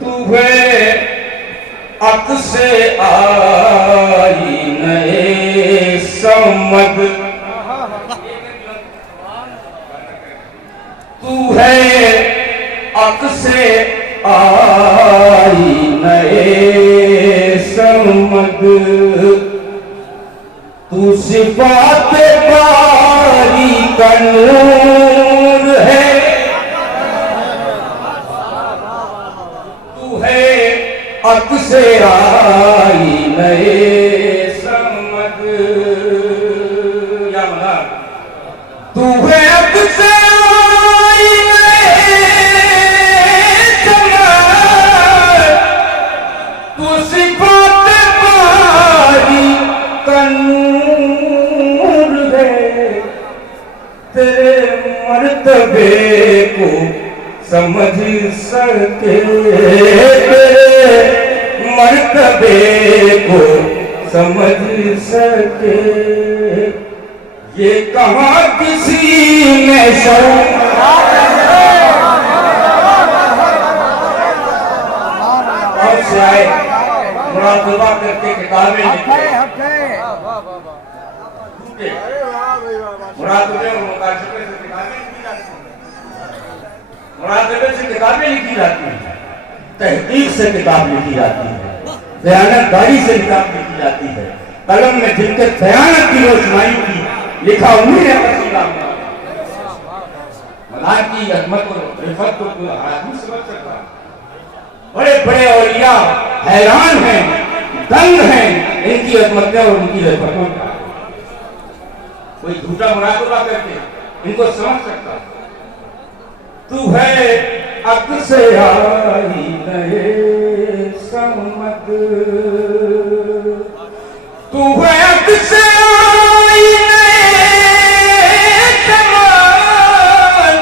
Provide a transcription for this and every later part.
तुम्हें अक से आई नए समझ, तू है अक से आई नए समझ, तू सिफात बारी का नूर है, तू है अक से आई नए समझ, या मना तू है अक से आई नए समझ, तू सिफात बारी का नूर है, तेरे मर्तबे को समझ सके, मर्तबे को समझ सके, ये कहाँ किसी ने और से आए मुरादबा करके किताबें लिखे, मुरादबे और मुकाशफे से किताबें लिखी जाती हैं, मुरादबे से किताबें लिखी जाती हैं, तहकीक से किताब लिखी जाती है, बयानतदारी से किताब लिखी जाती है, कलम में जिनके खयानत की रोशनाई की लिखा उन्हीं ने वसीला में मलाह की अजमत और रिफत को कोई आदमी समझ सकता। बड़े बड़े औलिया हैरान हैं, दंग हैं इनकी अजमत और उनकी रिफतों का। कोई झूठा मुरादबा करके इनको समझ सकता। तू है अक से आई नए समझ, तू है अक से आई नए समझ,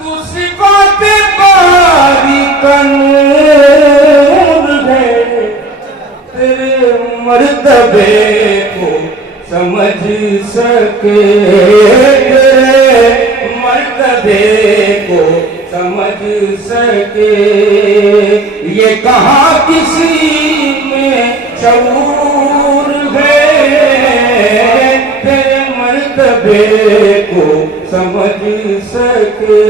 तू सिफात बारी का नूर है, तेरे मर्तबे को समझ सके, तेरे मर्तबे को समझ सके, ये कहाँ किसी में शऊर है, तेरे मर्तबे को समझ सके।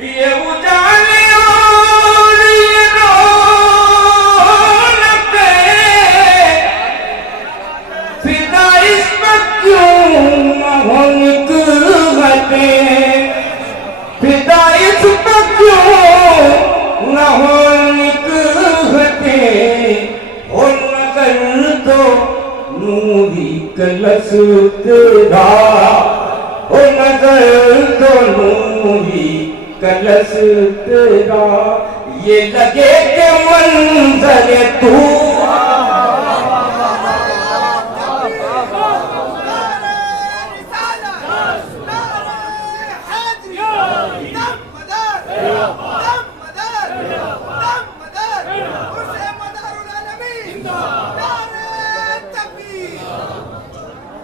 ये उजाले और ये रौनक फिदा इस पर क्यों न हो निकलते, फिदा इस पर क्यों न हो निकलते, हो नजर तो नूरी कलश तेरा, हो नजर तो नूरी कलश तेरा, ये लगे के मंजर तू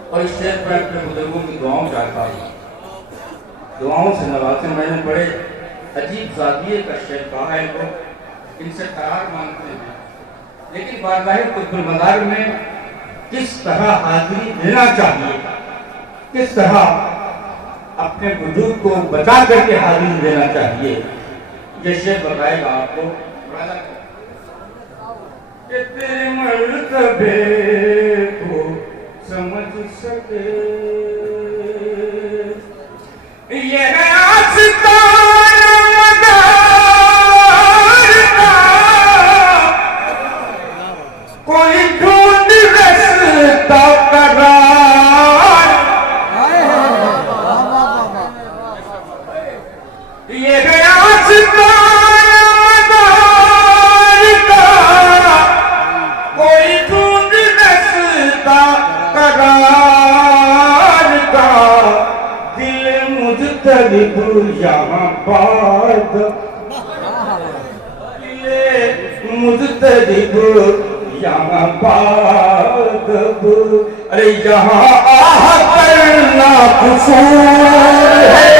और इस शेर पर अपने बुजुर्गों की दुआओं चाहता हूँ, दुआओं से नवाजे। मैंने बड़े अजीब जाविये का शेर कहा है, लोग इनसे करार मांगते हैं, लेकिन बारगाह कुतुब मदार में किस तरह हाजिरी देना चाहिए, किस तरह अपने वजूद को बचा करके हाजिरी देना चाहिए, ये शेर बताएगा आपको। तेरे मर्तबे को समझ सके, ये है आस्तान मदार का, कोई ढूंढ रास्ता करार, ये है आस्तान मदार का, कोई ढूंढ रास्ता करार का, दिल मुजतरिब यहाँ बाद, दिल मुजतरिब यहाँ बाद, अरे यहाँ आह करना कसूर है,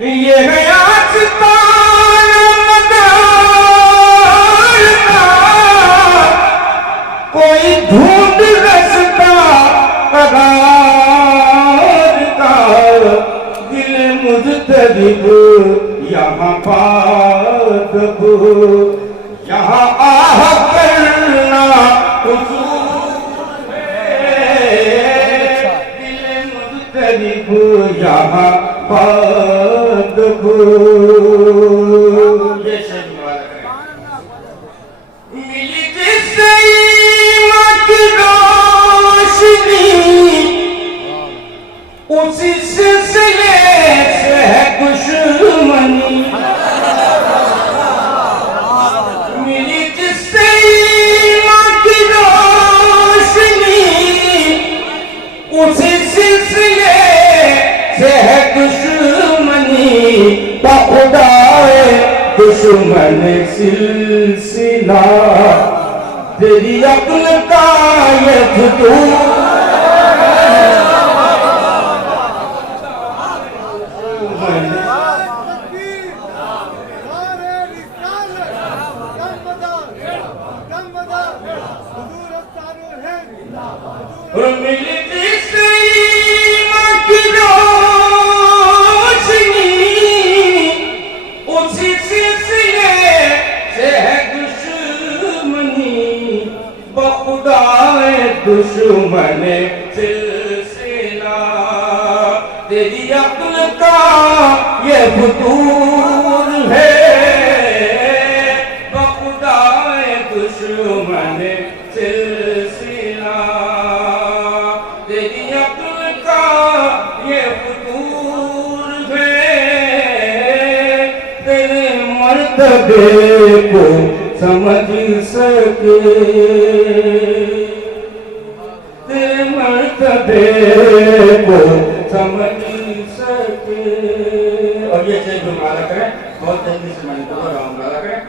ये है आस्तान मदार का, कोई ढूंढ रसता करार का, दिल मुज़तरिब यहाँ पादब, यहाँ आह करना हुजूर है, दिल मुज़तरिब यहाँ पादब। मिली जिससे ईमान की रोशनी, उसी सिलसिले से है दुश्मनी। मिली जिससे ईमान की रोशनी, उसी सिलसिले से है दुश्मनी। खुदाए दुश्मन सिलसिला, तेरी अक्ल का ये फितूर। मिली जिससे ईमान की रोशनी, उसी सिलसिले से है दुश्मनी। बखुदाए दुश्मन सिलसिला, तेरी अक्ल का ये फितूर है। बखुदाए दुश्मन सिलसिला, तेरी अक्ल का ये फितूर है। तेरे मर्तबे को समझ सके, तेरे मर्तबे को समझ सके। और ये चीज जो माला करें, बहुत जल्दी से मैंने बोला राम माला करें।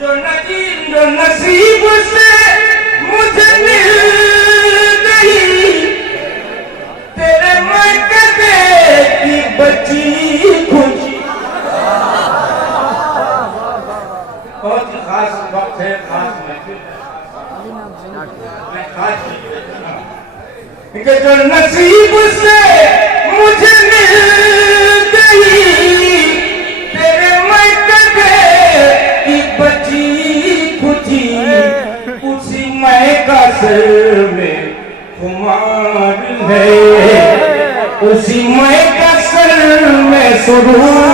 जो नसीब से मुझे मिल गई, तेरे मर्तबे की बची खुशी। बहुत ही खास वक्त है, खास महफिल है, मैं खास जो नसीब से मुझे मिल गई, तेरे मर्तबे की बची खुशी। उसी मैं का सर में खुमार है, उसी मैं का सर में सुरूर।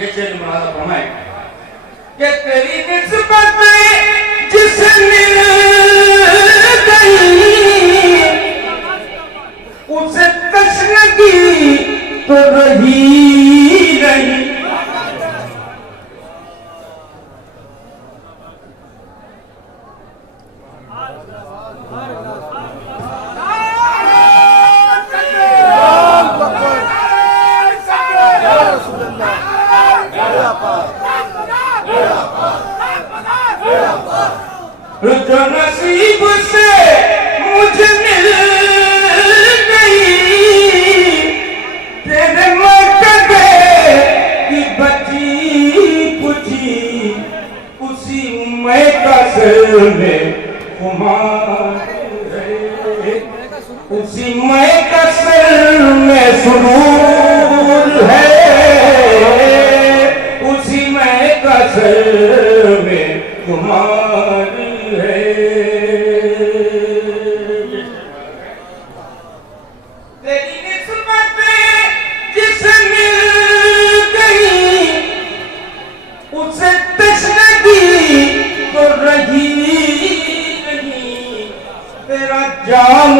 ये चीज मुराद फरमाए कि तेरी निस्बत जिसे मिल गई, उसे तशनगी तो रही नहीं। जो नसीब से मुझे मिल गई, तेरे मर्तबे की बची खुशी। उसी मैं का सर में खुमार है, उसी मैं का सर में सुरूर है, उसी मैं का सर में खुमार है। तेरी निस्बत जिसे मिल गई, उसे तशनगी तो रही नहीं। तेरा जाम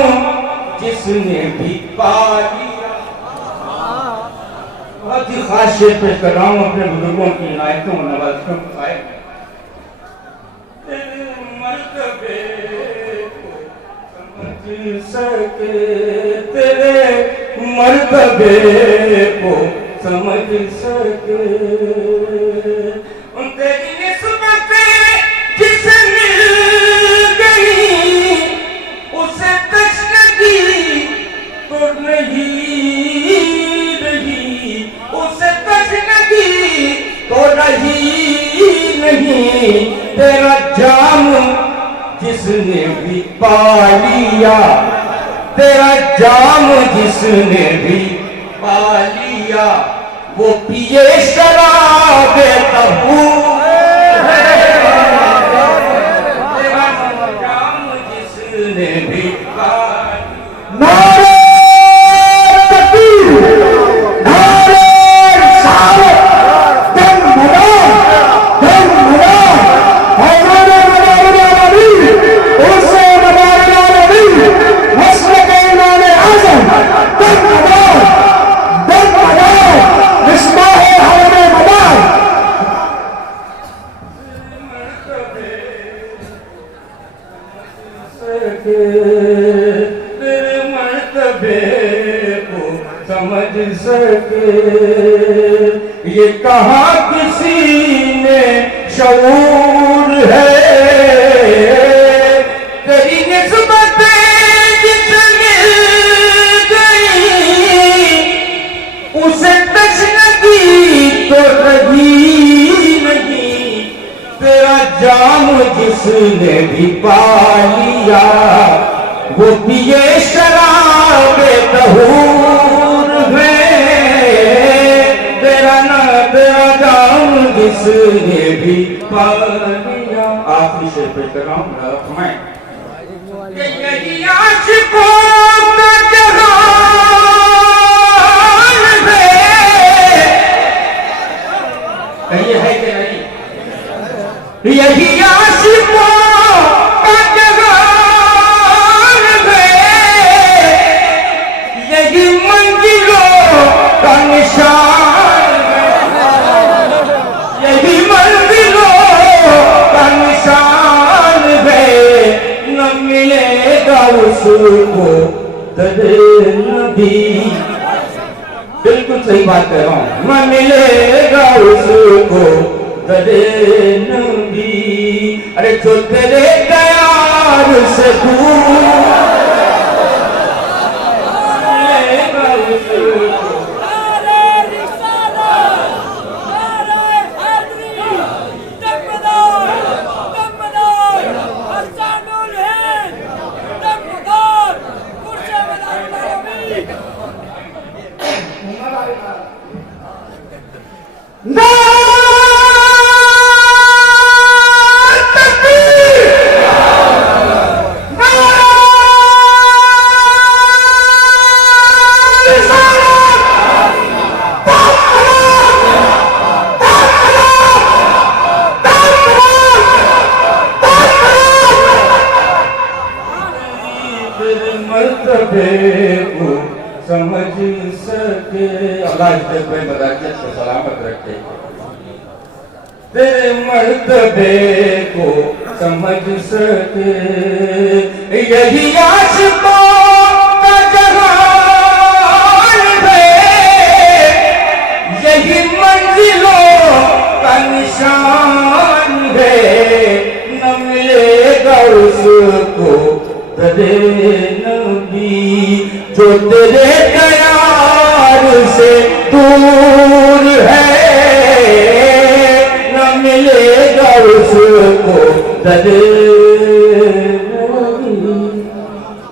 जिसने भी पा लिया। बहुत ही खास शेर पेश कर रहा हूँ अपने बुजुर्गों की इनायतों और नवाज़तों को आए। मर्तबे को समझ सके, तेरे मर्तबे को समझ सके। तेरी निस्बत जिसे मिल गई उसे तशनगी तो नहीं रही, उसे तशनगी तो नहीं। तेरा जाम जिसने भी पा लिया, तेरा जाम जिसने भी पा लिया, वो पिए शराब तहूर है। तेरा जाम जिसने भी पा लिया। तेरे मर्तबे को समझ सके। ये कहाँ किसी ने शऊर है। तेरी निस्बत जिस मिल गई उसे तशनगी तो रही नहीं। तेरा जाम जिसने भी पा लिया वो पिए शराब तहूर है। तेरा जाम जिसने भी पा लिया। आखिरी शेर पेश कर रहा हूँ मैं। यही आशिकों का जहान है। कहिए है कि नहीं? यही आशिकों का जहान है। यही मंजिलों का निशान है। यही मंजिलों का निशान है। न मिलेगा उसको दरे नबी। बिल्कुल सही बात कह रहा हूं। न मिलेगा उसको दरे नबी। अरे जो तेरे प्यार से दूर मिलेगा उसको। मर्तबे को समझ सके। अल्लाह इस पे बराकियत को सलामत रखे। तेरे मर्तबे को समझ सके। यही आशिकों का जहान है। यही मंजिलों का निशान है। न मिलेगा उसको दरे नबी जो तेरे प्यार से दूर है। न मिलेगा उसको दरे